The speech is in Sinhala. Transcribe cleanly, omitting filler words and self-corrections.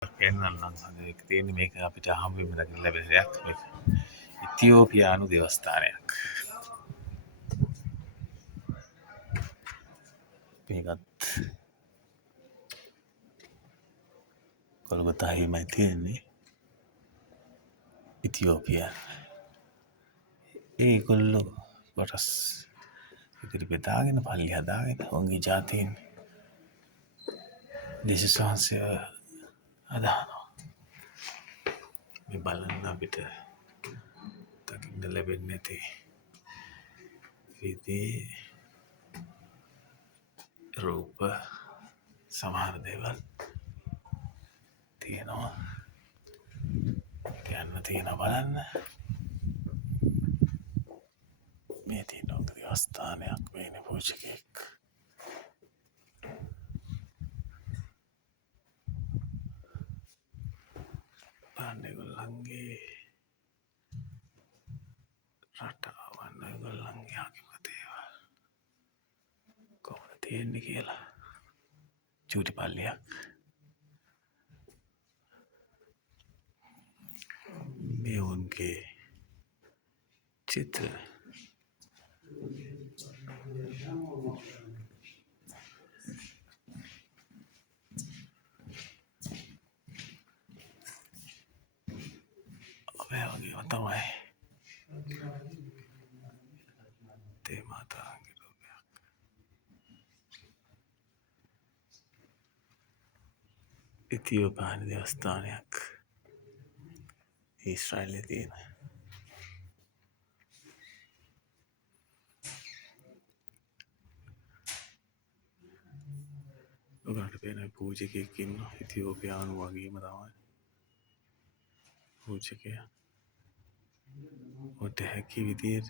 පෙන්වන්නම් අද ඒක තියෙන්නේ මේක අපිට හම්බ වෙන්න දකින්න ලැබෙන දෙයක් මේක. ඉතියෝපියානු දේවස්ථානයක්. මේකත් කොල්ගොතාහිමයි තියෙන්නේ. ඉතියෝපියා. ඒගොල්ලෝ කොටස් ඉදිරි බෙදාගෙන පල්ලි හදාගෙන ඔවුන්ගේ ජාතීන් දෙසිස් වහන්සේ අදහනවා. මේ බලන්න අපිට දකින්න ලැබෙන්නේ නැති විදී රූප සමහර දේවල් තියෙනවා. යන්න තියෙන බලන්න. මේ තියෙන දේවස්ථානයක් වෙන්නේ පූජකෙක්. බලන්න ඒගොල්ලන්ගේ රටාවන් ඒගොල්ලන්ගේ ආගමික දේවල් කොහොමද තියෙන්නේ කියලා. චූටි පල්ලියක්. මේ උන්ගේ චිත්‍ර ඔය වගේම තමයි තේ මාතාගේ රූපයක්. ඉතියෝපියානු දේවස්ථානයක් ඊශ්‍රායලයේ තියෙන. ඔයාලට පේන පූජකයෙක් ඉන්නවා. ඉතියෝපියානු වගේම තමයි පූජකයා. ඔට හැකි විදියට